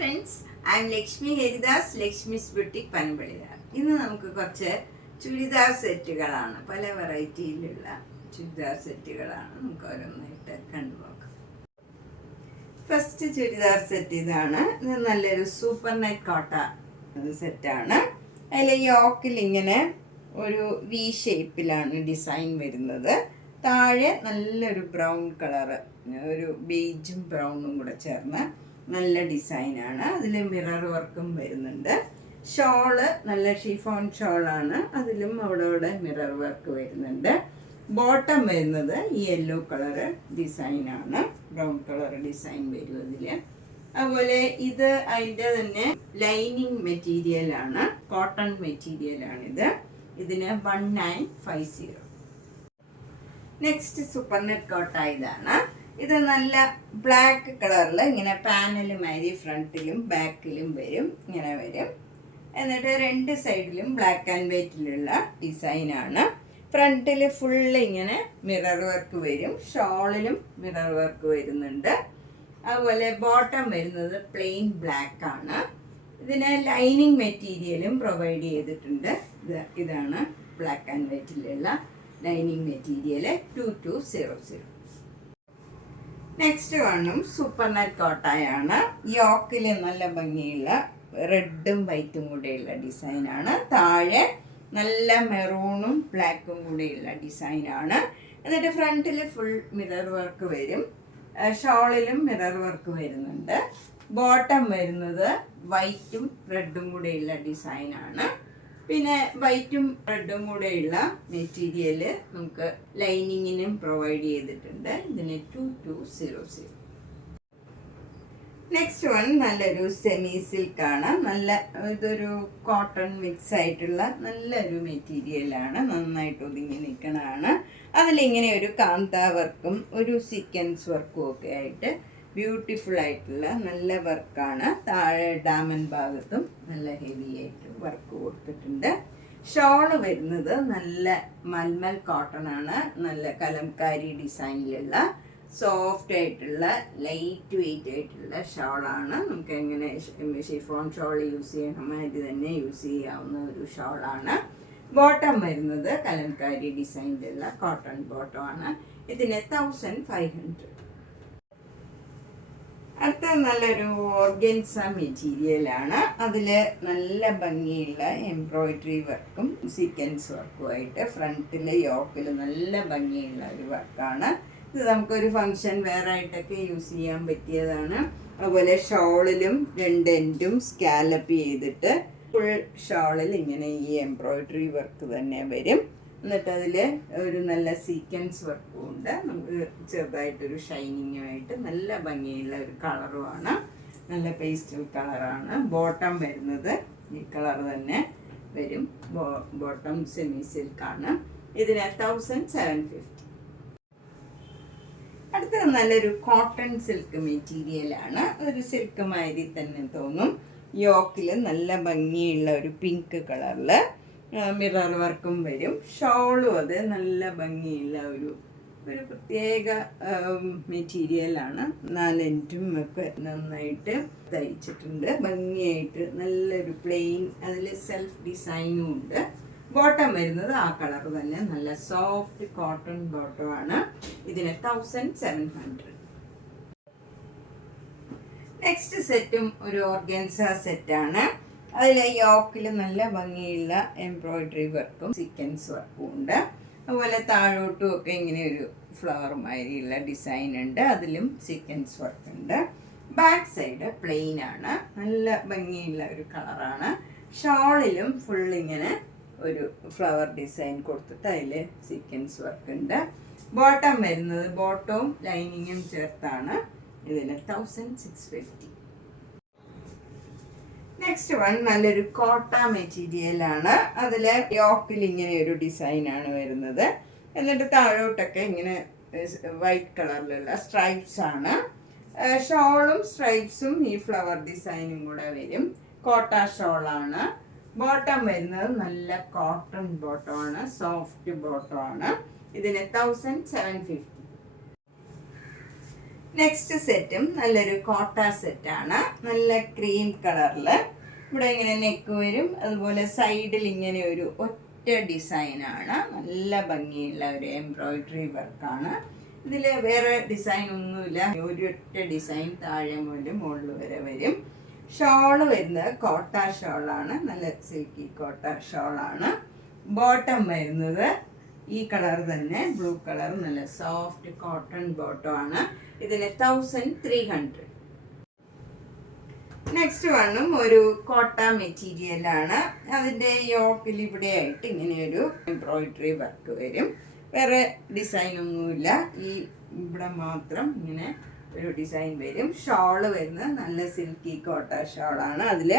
Friends, I am Lakshmi Haridas, Lakshmi's boutique പനമ്പള്ളിയാണ്. ഇന്ന് നമുക്ക് കുറച്ച് ചുരിദാർ സെറ്റുകളാണ്, പല വെറൈറ്റിയിലുള്ള ചുരിദാർ സെറ്റുകളാണ്. നമുക്ക് ഓരോന്നായിട്ട് കണ്ടുപോകാം. ഫസ്റ്റ് ചുരിദാർ സെറ്റ് ഇതാണ്. ഇത് നല്ലൊരു സൂപ്പർ നെറ്റ് കോട്ട സെറ്റാണ്. അതിൽ യോക്കിൽ ഇങ്ങനെ ഒരു വി ഷേപ്പിലാണ് ഡിസൈൻ വരുന്നത്. താഴെ നല്ലൊരു ബ്രൗൺ കളറ്, ഒരു ബേജും ബ്രൗണും കൂടെ ചേർന്ന് നല്ല ഡിസൈനാണ്. അതിൽ മിറർ വർക്കും വരുന്നുണ്ട്. ഷോള് നല്ല ഷിഫോൺ ഷോളാണ്, അതിലും അവിടെ മിറർ വർക്ക് വരുന്നുണ്ട്. ബോട്ടം വരുന്നത് ഈ യെല്ലോ കളറ് ഡിസൈനാണ്, ബ്രൗൺ കളർ ഡിസൈൻ വരും അതിൽ. അതുപോലെ ഇത് അതിൻ്റെ തന്നെ ലൈനിങ് മെറ്റീരിയലാണ്, കോട്ടൺ മെറ്റീരിയലാണിത്. ഇതിന് 1950. നെക്സ്റ്റ് സൂപ്പർ നെറ്റ് കോട്ട ഇതാണ്. ഇത് നല്ല ബ്ലാക്ക് കളറിൽ ഇങ്ങനെ പാനൽ മാതിരി ഫ്രണ്ടിലും ബാക്കിലും വരും, ഇങ്ങനെ വരും. എന്നിട്ട് രണ്ട് സൈഡിലും ബ്ലാക്ക് ആൻഡ് വൈറ്റിലുള്ള ഡിസൈനാണ്. ഫ്രണ്ടിൽ ഫുള്ള് ഇങ്ങനെ മിറർ വർക്ക് വരും, ഷോളിലും മിറർ വർക്ക് വരുന്നുണ്ട്. അതുപോലെ ബോട്ടം വരുന്നത് പ്ലെയിൻ ബ്ലാക്ക് ആണ്. ഇതിന് ലൈനിങ് മെറ്റീരിയലും പ്രൊവൈഡ് ചെയ്തിട്ടുണ്ട്. ഇതാണ് ബ്ലാക്ക് ആൻഡ് വൈറ്റിലുള്ള ലൈനിങ് മെറ്റീരിയൽ 2200. നെക്സ്റ്റ് വണ്ണും സൂപ്പർ നെറ്റ് കോട്ടയാണ്. യോക്കിൽ നല്ല ഭംഗിയുള്ള റെഡും വൈറ്റും കൂടെയുള്ള ഡിസൈനാണ്. താഴെ നല്ല മെറൂണും ബ്ലാക്കും കൂടെയുള്ള ഡിസൈനാണ്. എന്നിട്ട് ഫ്രണ്ടിൽ ഫുൾ മിറർ വർക്ക് വരും, ഷോളിലും മിറർ വർക്ക് വരുന്നുണ്ട്. ബോട്ടം വരുന്നത് വൈറ്റും റെഡും കൂടെയുള്ള ഡിസൈനാണ്. പിന്നെ വൈറ്റും റെഡും കൂടെയുള്ള മെറ്റീരിയൽ നമുക്ക് ലൈനിങ്ങിനും പ്രൊവൈഡ് ചെയ്തിട്ടുണ്ട്. ഇതിന് 2200. നെക്സ്റ്റ് വൺ നല്ലൊരു സെമി സിൽക്കാണ്. ഇതൊരു കോട്ടൺ മിക്സ് ആയിട്ടുള്ള നല്ലൊരു മെറ്റീരിയലാണ്, നന്നായിട്ട് ഒതുങ്ങി നിൽക്കണതാണ്. അതിലിങ്ങനെ ഒരു കാന്ത വർക്കും ഒരു സീക്വൻസ് വർക്കും ഒക്കെ ആയിട്ട് ബ്യൂട്ടിഫുൾ ആയിട്ടുള്ള നല്ല വർക്കാണ്. താഴെ ഡാമൻ ഭാഗത്തും നല്ല ഹെവി ആയിട്ട് വർക്ക് കൊടുത്തിട്ടുണ്ട്. ഷോള് വരുന്നത് നല്ല മൽമൽ കോട്ടൺ ആണ്, നല്ല കലംകാരി ഡിസൈനിലുള്ള സോഫ്റ്റ് ആയിട്ടുള്ള ലൈറ്റ് വെയിറ്റ് ആയിട്ടുള്ള ഷോളാണ്. നമുക്ക് എങ്ങനെ ഷിഫോൺ ഷോൾ യൂസ് ചെയ്യണം അത് തന്നെ യൂസ് ചെയ്യാവുന്ന ഒരു ഷോളാണ്. ബോട്ടം വരുന്നത് കലംകാരി ഡിസൈനിലുള്ള കോട്ടൺ ബോട്ടമാണ്. ഇതിന് 1500. അടുത്ത നല്ലൊരു ഓർഗൻസ മെറ്റീരിയലാണ്. അതിൽ നല്ല ഭംഗിയുള്ള എംബ്രോയിഡറി വർക്കും സീക്വൻസ് വർക്കുമായിട്ട് ഫ്രണ്ടിൽ യോക്കിൽ നല്ല ഭംഗിയുള്ള ഒരു വർക്കാണ്. ഇത് നമുക്കൊരു ഫങ്ഷൻ വെയർ ആയിട്ടൊക്കെ യൂസ് ചെയ്യാൻ പറ്റിയതാണ്. അതുപോലെ ഷോളിലും രണ്ട് എൻഡും സ്കാലപ്പ് ചെയ്തിട്ട് ഫുൾ ഷോളിൽ ഇങ്ങനെ ഈ എംബ്രോയിഡറി വർക്ക് തന്നെ വരും. എന്നിട്ട് അതിൽ ഒരു നല്ല സീക്വൻസ് വർക്കും ഉണ്ട്. നമുക്ക് ചെറുതായിട്ടൊരു ഷൈനിങ്ങുമായിട്ട് നല്ല ഭംഗിയുള്ള ഒരു കളറുമാണ്, നല്ല പേസ്റ്റൽ കളറാണ്. ബോട്ടം വരുന്നത് ഈ കളർ തന്നെ വരും. ബോട്ടം സെമി സിൽക്കാണ്. ഇതിന് 1750. അടുത്തത് നല്ലൊരു കോട്ടൺ സിൽക്ക് മെറ്റീരിയലാണ്. ഒരു സിൽക്ക് മാതിരി തന്നെ തോന്നും. യോക്കിൽ നല്ല ഭംഗിയുള്ള ഒരു പിങ്ക് കളറിൽ മിറർ വർക്കും വരും. ഷോളും അത് നല്ല ഭംഗിയുള്ള ഒരു പ്രത്യേക മെറ്റീരിയലാണ്. 4 ഇഞ്ചും ഒക്കെ നന്നായിട്ട് തയ്ച്ചിട്ടുണ്ട്, ഭംഗിയായിട്ട് നല്ലൊരു പ്ലെയിൻ, അതിൽ സെൽഫ് ഡിസൈനും ഉണ്ട്. ബോട്ടം വരുന്നത് ആ കളർ തന്നെ, നല്ല സോഫ്റ്റ് കോട്ടൺ ബോട്ടമാണ്. ഇതിന് 1700. നെക്സ്റ്റ് സെറ്റും ഒരു ഓർഗൻസ സെറ്റാണ്. അതിൽ യോക്കിൽ നല്ല ഭംഗിയുള്ള എംബ്രോയിഡറി വർക്കും സീക്വൻസ് വർക്കും ഉണ്ട്. അതുപോലെ താഴോട്ടും ഒക്കെ ഇങ്ങനെ ഒരു ഫ്ലവർ മാതിരിയുള്ള ഡിസൈൻ ഉണ്ട്, അതിലും സീക്വൻസ് വർക്ക് ഉണ്ട്. ബാക്ക് സൈഡ് പ്ലെയിൻ ആണ്, നല്ല ഭംഗിയുള്ള ഒരു കളറാണ്. ഷോളിലും ഫുൾ ഇങ്ങനെ ഒരു ഫ്ലവർ ഡിസൈൻ കൊടുത്തിട്ട് അതിൽ സീക്വൻസ് വർക്ക് ഉണ്ട്. ബോട്ടം വരുന്നത് ബോട്ടവും ലൈനിങ്ങും ചേർത്താണ്. ഇതിന് 1650. നെക്സ്റ്റ് വൺ നല്ലൊരു കോട്ട മെറ്റീരിയലാണ്. അതിൽ യോക്കിൽ ഇങ്ങനെ ഒരു ഡിസൈനാണ് വരുന്നത്. എന്നിട്ട് താഴോട്ടൊക്കെ ഇങ്ങനെ വൈറ്റ് കളറിലുള്ള സ്ട്രൈപ്സ് ആണ്. ഷോളും സ്ട്രൈപ്സും ഈ ഫ്ലവർ ഡിസൈനും കൂടെ വരും. കോട്ട ഷോളാണ്. ബോട്ടം വരുന്നത് നല്ല കോട്ടൺ ബോട്ടമാണ്, സോഫ്റ്റ് ബോട്ടമാണ്. ഇതിന് 1750. നെക്സ്റ്റ് സെറ്റും നല്ലൊരു കോട്ട സെറ്റാണ്. നല്ല ക്രീം കളറിൽ ഇവിടെ ഇങ്ങനെ നെക്ക് വരും. അതുപോലെ സൈഡിൽ ഇങ്ങനെ ഒരു ഒറ്റ ഡിസൈനാണ്. നല്ല ഭംഗിയുള്ള ഒരു എംബ്രോയിഡറി വർക്കാണ്. ഇതിൽ വേറെ ഡിസൈൻ ഒന്നുമില്ല. ഒരു ഒറ്റ ഡിസൈൻ താഴെ മുതൽ മുകളിൽ വരെ വരും. ഷോള് വരുന്നത് കോട്ട ഷോളാണ്. നല്ല സിൽക്കി കോട്ട ഷോളാണ്. ബോട്ടം വരുന്നത് ഈ കളർ തന്നെ, ബ്ലൂ കളർ, നല്ല സോഫ്റ്റ് കോട്ടൺ ബോട്ടം ആണ്. ഇതിന് 1300. നെക്സ്റ്റ് വണ്ണും ഒരു കോട്ട മെറ്റീരിയലാണ്. അതിൻ്റെ യോക്കിൽ ഇവിടെ ആയിട്ട് ഇങ്ങനെ ഒരു എംബ്രോയിഡറി വർക്ക് വരും. വേറെ ഡിസൈൻ ഒന്നുമില്ല. ഈ ഇവിടെ മാത്രം ഇങ്ങനെ ഒരു ഡിസൈൻ വരും. ഷോള് വരുന്നത് നല്ല സിൽക്കി കോട്ട ഷോളാണ്. അതിൽ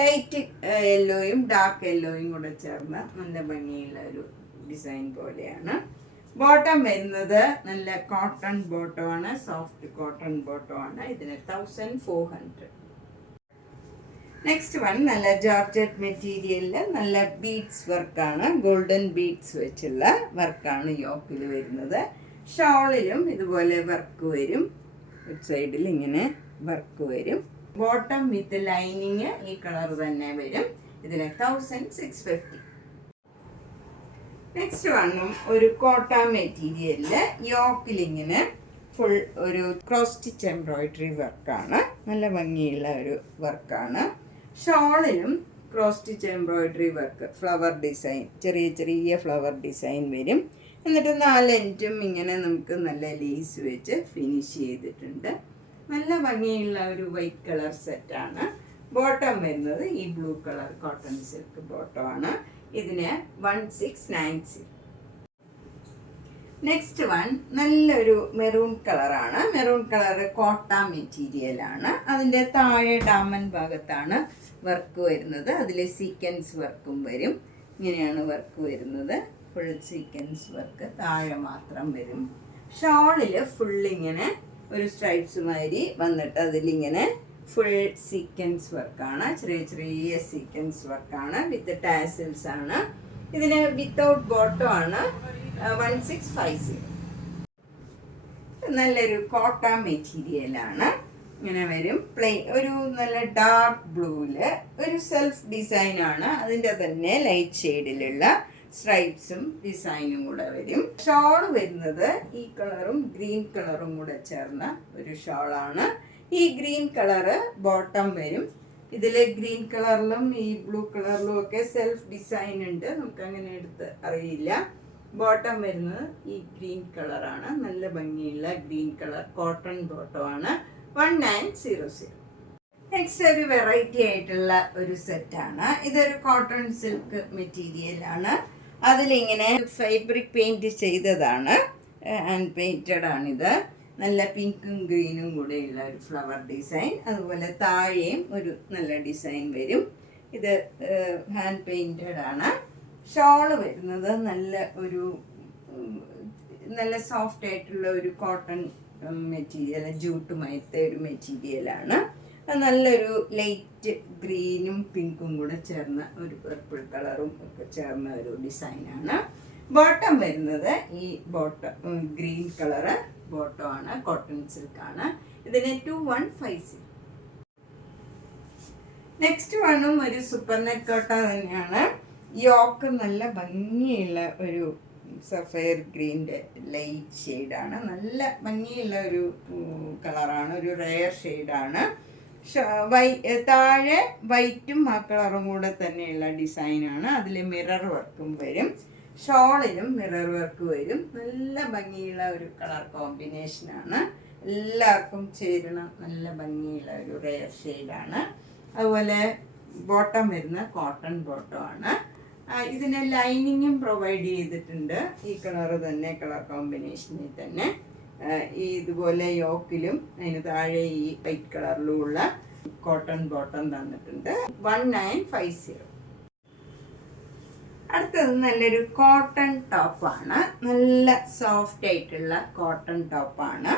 ലൈറ്റ് യെല്ലോയും ഡാർക്ക് യെല്ലോയും കൂടെ ചേർന്ന നല്ല ഭംഗിയുള്ള ഒരു ഡിസൈൻ പോലെയാണ്. ബോട്ടം വരുന്നത് നല്ല കോട്ടൺ ബോട്ടമാണ്, സോഫ്റ്റ് കോട്ടൺ ബോട്ടമാണ്. ഇതിന് 1400. നെക്സ്റ്റ് വൺ നല്ല ജോർജറ്റ് മെറ്റീരിയലിൽ നല്ല ബീഡ്സ് വർക്കാണ്. ഗോൾഡൻ ബീഡ്സ് വെച്ചുള്ള വർക്കാണ് യോക്കിൽ വരുന്നത്. ഷോളിലും ഇതുപോലെ വർക്ക് വരും. ഒരു സൈഡിൽ ഇങ്ങനെ വർക്ക് വരും. ബോട്ടം വിത്ത് ലൈനിങ് ഈ കളർ തന്നെ വരും. ഇതിന് 1650. നെക്സ്റ്റ് വണ്ണും ഒരു കോട്ട മെറ്റീരിയലിൽ യോക്കിൽ ഇങ്ങനെ ഫുൾ ഒരു ക്രോസ് സ്റ്റിച്ച് എംബ്രോയിഡറി വർക്കാണ്. നല്ല ഭംഗിയുള്ള ഒരു വർക്കാണ്. ഷോളിലും cross stitch embroidery work, flower design, ചെറിയ ചെറിയ ഫ്ലവർ ഡിസൈൻ വരും. എന്നിട്ട് 4 ഇഞ്ചും ഇങ്ങനെ നമുക്ക് നല്ല ലേസ് വെച്ച് ഫിനിഷ് ചെയ്തിട്ടുണ്ട്. നല്ല ഭംഗിയുള്ള ഒരു വൈറ്റ് കളർ സെറ്റാണ്. ബോട്ടം വരുന്നത് ഈ ബ്ലൂ കളർ കോട്ടൺ സിൽക്ക് ബോട്ടമാണ്. ഇതിന് 1690. നെക്സ്റ്റ് വൺ നല്ലൊരു മെറൂൺ കളറാണ്. മെറൂൺ കളർ കോട്ട മെറ്റീരിയലാണ്. അതിൻ്റെ താഴെ ഡാമൻ ഭാഗത്താണ് വർക്ക് വരുന്നത്. അതിൽ സീക്വൻസ് വർക്കും വരും. ഇങ്ങനെയാണ് വർക്ക് വരുന്നത്. ഫുൾ സീക്വൻസ് വർക്ക് താഴെ മാത്രം വരും. ഷോളിൽ ഫുള്ളിങ്ങനെ ഒരു സ്ട്രൈപ്സ് മാതിരി വന്നിട്ട് അതിലിങ്ങനെ ഫുൾ സീക്വൻസ് വർക്കാണ്. ചെറിയ ചെറിയ സീക്വൻസ് വർക്കാണ്. വിത്ത് ടാസിൽസ് ആണ്. ഇതിന് വിത്തൗട്ട് ബോട്ടം ആണ്. 1650. നല്ലൊരു കോട്ട മെറ്റീരിയലാണ്. ഇങ്ങനെ വരും. പ്ലെയിൻ ഒരു നല്ല ഡാർക്ക് ബ്ലൂവില് ഒരു സെൽഫ് ഡിസൈനാണ്. അതിൻ്റെ തന്നെ ലൈറ്റ് ഷെയ്ഡിലുള്ള സ്ട്രൈപ്സും ഡിസൈനും കൂടെ വരും. ഷോൾ വരുന്നത് ഈ കളറും ഗ്രീൻ കളറും കൂടെ ചേർന്ന ഒരു ഷോളാണ്. ഈ ഗ്രീൻ കളറ് ബോട്ടം വരും. ഇതിൽ ഗ്രീൻ കളറിലും ഈ ബ്ലൂ കളറിലും ഒക്കെ സെൽഫ് ഡിസൈൻ ഉണ്ട്. നമുക്ക് അങ്ങനെ എടുത്ത് അറിയില്ല. ബോട്ടം വരുന്നത് ഈ ഗ്രീൻ കളറാണ്. നല്ല ഭംഗിയുള്ള ഗ്രീൻ കളർ കോട്ടൺ ബോട്ടമാണ്. 1900. നെക്സ്റ്റ് ഒരു വെറൈറ്റി ആയിട്ടുള്ള ഒരു സെറ്റാണ്. ഇതൊരു കോട്ടൺ സിൽക്ക് മെറ്റീരിയലാണ്. അതിലിങ്ങനെ ഫാബ്രിക് പെയിൻറ് ചെയ്തതാണ്. ഹാൻഡ് പെയിൻറ്റഡ് ആണിത്. നല്ല പിങ്കും ഗ്രീനും കൂടെയുള്ള ഒരു ഫ്ലവർ ഡിസൈൻ. അതുപോലെ താഴെയും ഒരു നല്ല ഡിസൈൻ വരും. ഇത് ഹാൻഡ് പെയിൻറ്റഡ് ആണ്. ഷോള് വരുന്നത് നല്ല ഒരു നല്ല സോഫ്റ്റ് ആയിട്ടുള്ള ഒരു കോട്ടൺ മെറ്റീരിയൽ, ജൂട്ടുമായിട്ട് ഒരു മെറ്റീരിയലാണ്. നല്ലൊരു ലൈറ്റ് ഗ്രീനും പിങ്കും കൂടെ ചേർന്ന ഒരു പർപ്പിൾ കളറും ഒക്കെ ചേർന്ന ഒരു ഡിസൈനാണ്. ബോട്ടം വരുന്നത് ഈ ബോട്ടം ഗ്രീൻ കളറ് ബോട്ടമാണ്. കോട്ടൺ സിൽക്കാണ്. ഇതിന് 2150. നെക്സ്റ്റ് വണ്ണും ഒരു സൂപ്പർ നെറ്റ് കോട്ട തന്നെയാണ്. യോക്ക് നല്ല ഭംഗിയുള്ള ഒരു സഫയർ ഗ്രീൻ്റെ ലൈറ്റ് ഷെയ്ഡാണ്. നല്ല ഭംഗിയുള്ള ഒരു കളറാണ്. ഒരു റെയർ ഷെയ്ഡാണ്. താഴെ വൈറ്റും ആ കളറും കൂടെ തന്നെയുള്ള ഡിസൈനാണ്. അതിൽ മിറർ വർക്കും വരും. ഷോളിലും മിറർ വർക്ക് വരും. നല്ല ഭംഗിയുള്ള ഒരു കളർ കോമ്പിനേഷനാണ്. എല്ലാവർക്കും ചേരുന്ന നല്ല ഭംഗിയുള്ള ഒരു റെയർ ഷെയ്ഡാണ്. അതുപോലെ ബോട്ടം വരുന്ന കോട്ടൺ ബോട്ടമാണ്. ഇതിന് ലൈനിങ്ങും പ്രൊവൈഡ് ചെയ്തിട്ടുണ്ട്. ഈ കളറ് തന്നെ, കളർ കോമ്പിനേഷനിൽ തന്നെ. ഈ ഇതുപോലെ യോക്കിലും അതിന് താഴെ ഈ വൈറ്റ് കളറിലുമുള്ള കോട്ടൺ ബോട്ടം തന്നിട്ടുണ്ട്. 1950. അടുത്തത് നല്ലൊരു കോട്ടൺ ടോപ്പാണ്. നല്ല സോഫ്റ്റ് ആയിട്ടുള്ള കോട്ടൺ ടോപ്പാണ്.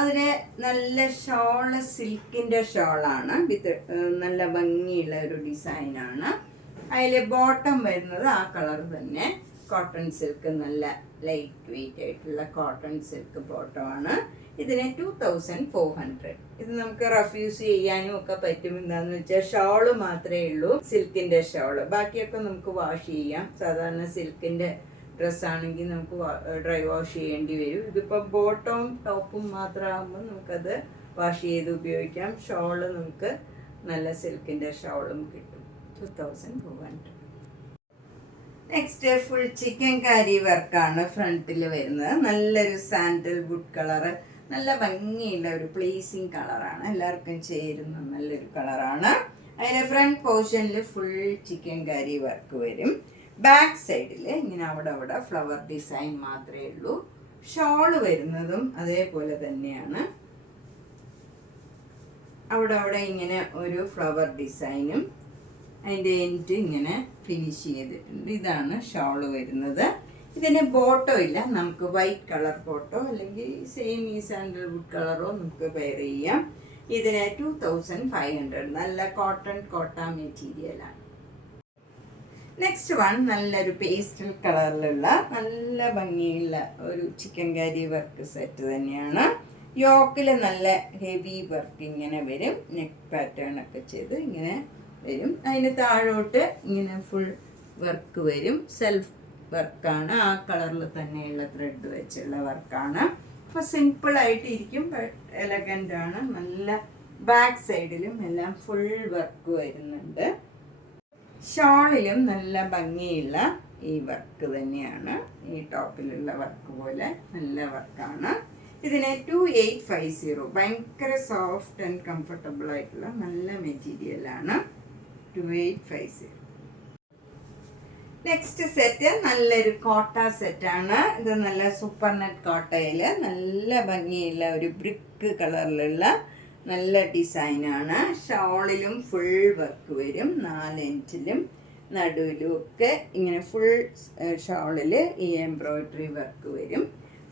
അതിന് നല്ല ഷോള് സിൽക്കിൻ്റെ ഷോളാണ്. വിത്ത് നല്ല ഭംഗിയുള്ള ഒരു ഡിസൈനാണ്. അതിൽ ബോട്ടം വരുന്നത് ആ കളർ തന്നെ, കോട്ടൺ സിൽക്ക്, നല്ല ലൈറ്റ് വെയിറ്റ് ആയിട്ടുള്ള കോട്ടൺ സിൽക്ക് ബോട്ടമാണ്. ഇതിന് 2400. ഇത് നമുക്ക് റഫ് യൂസ് ചെയ്യാനും ഒക്കെ പറ്റും. എന്താണെന്ന് വെച്ചാൽ ഷോള് മാത്രമേ ഉള്ളൂ, സിൽക്കിൻ്റെ ഷോള്. ബാക്കിയൊക്കെ നമുക്ക് വാഷ് ചെയ്യാം. സാധാരണ സിൽക്കിൻ്റെ ഡ്രസ്സാണെങ്കിൽ നമുക്ക് ഡ്രൈ വാഷ് ചെയ്യേണ്ടി വരും. ഇതിപ്പോൾ ബോട്ടവും ടോപ്പും മാത്രമാകുമ്പോൾ നമുക്കത് വാഷ് ചെയ്ത് ഉപയോഗിക്കാം. ഷോള് നമുക്ക് നല്ല സിൽക്കിൻ്റെ ഷോളും കിട്ടും. 2400. നെക്സ്റ്റ് ഫുൾ ചിക്കൻ കാരി വർക്കാണ് ഫ്രണ്ടിൽ വരുന്നത്. നല്ലൊരു സാൻഡൽ വുഡ് കളറ്, നല്ല ഭംഗിയുള്ള ഒരു പ്ലീസിങ് കളറാണ്, എല്ലാവർക്കും ചേരുന്ന നല്ലൊരു കളറാണ്. അതിൻ്റെ ഫ്രണ്ട് പോർഷനിൽ ഫുൾ ചിക്കൻ കാരി വർക്ക് വരും. ബാക്ക് സൈഡിൽ ഇങ്ങനെ അവിടെ ഫ്ലവർ ഡിസൈൻ മാത്രമേ ഉള്ളൂ. ഷോള് വരുന്നതും അതേപോലെ തന്നെയാണ്. അവിടെ ഇങ്ങനെ ഒരു ഫ്ലവർ ഡിസൈനും അതിൻ്റെ എൻഡ് ഇങ്ങനെ ഫിനിഷ് ചെയ്തിട്ടുണ്ട്. ഇതാണ് ഷോള് വരുന്നത്. ഇതിന് ബോട്ടോ ഇല്ല, നമുക്ക് വൈറ്റ് കളർ ബോട്ടോ അല്ലെങ്കിൽ സെയിം ഈ സാൻഡൽ വുഡ് കളറോ നമുക്ക് പെയർ ചെയ്യാം. ഇതിന് 2500. നല്ല കോട്ട മെറ്റീരിയലാണ്. നെക്സ്റ്റ് വൺ നല്ലൊരു പേസ്റ്റൽ കളറിലുള്ള നല്ല ഭംഗിയുള്ള ഒരു ചിക്കൻ കാരി വർക്ക് സെറ്റ് തന്നെയാണ്. യോക്കിൽ നല്ല ഹെവി വർക്ക് ഇങ്ങനെ വരും, നെക്ക് പാറ്റേൺ ഒക്കെ ചെയ്ത് ഇങ്ങനെ വരും. അതിന് താഴോട്ട് ഇങ്ങനെ ഫുൾ വർക്ക് വരും. സെൽഫ് വർക്കാണ്, ആ കളറിൽ തന്നെയുള്ള ത്രെഡ് വെച്ചുള്ള വർക്കാണ്. അപ്പോൾ സിമ്പിളായിട്ട് ഇരിക്കും, ബട്ട് എലഗൻ്റ് ആണ്. നല്ല ബാക്ക് സൈഡിലും എല്ലാം ഫുൾ വർക്ക് വരുന്നുണ്ട്. ഷോളിലും നല്ല ഭംഗിയുള്ള ഈ വർക്ക് തന്നെയാണ്. ഈ ടോപ്പിലുള്ള വർക്ക് പോലെ നല്ല വർക്കാണ്. ഇതിന് 2850. ഭയങ്കര സോഫ്റ്റ് ആൻഡ് കംഫർട്ടബിൾ ആയിട്ടുള്ള നല്ല മെറ്റീരിയലാണ്. 2850. നെക്സ്റ്റ് സെറ്റ് നല്ലൊരു കോട്ട സെറ്റാണ്. ഇത് നല്ല സൂപ്പർ നെറ്റ് കോട്ടയിൽ നല്ല ഭംഗിയുള്ള ഒരു ബ്രിക്ക് കളറിലുള്ള നല്ല ഡിസൈനാണ്. ഷോളിലും ഫുൾ വർക്ക് വരും, 4 ഇഞ്ചിലും നടുവിലും ഒക്കെ ഇങ്ങനെ ഫുൾ ഷോളിൽ ഈ എംബ്രോയിഡറി വർക്ക് വരും.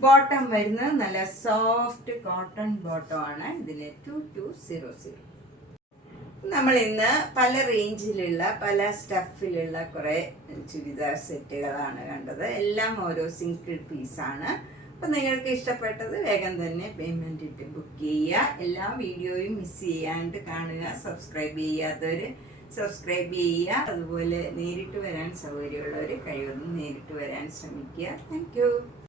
ബോട്ടം വരുന്നത് നല്ല സോഫ്റ്റ് കോട്ടൺ ബോട്ടം ആണ്. ഇതിൽ 2200. നമ്മൾ ഇന്ന് പല റേഞ്ചിലുള്ള പല സ്റ്റഫിലുള്ള കുറേ ചുരിദാർ സെറ്റുകളാണ് കണ്ടത്. എല്ലാം ഓരോ സിംഗിൾ പീസാണ്. അപ്പം നിങ്ങൾക്ക് ഇഷ്ടപ്പെട്ടത് വേഗം തന്നെ പേയ്മെൻറ്റ് ഇട്ട് ബുക്ക് ചെയ്യുക. എല്ലാ വീഡിയോയും മിസ് ചെയ്യാണ്ട് കാണുക. സബ്സ്ക്രൈബ് ചെയ്യാത്തവർ സബ്സ്ക്രൈബ് ചെയ്യുക. അതുപോലെ നേരിട്ട് വരാൻ സൗകര്യമുള്ളവർ കഴിവതും നേരിട്ട് വരാൻ ശ്രമിക്കുക. Thank you.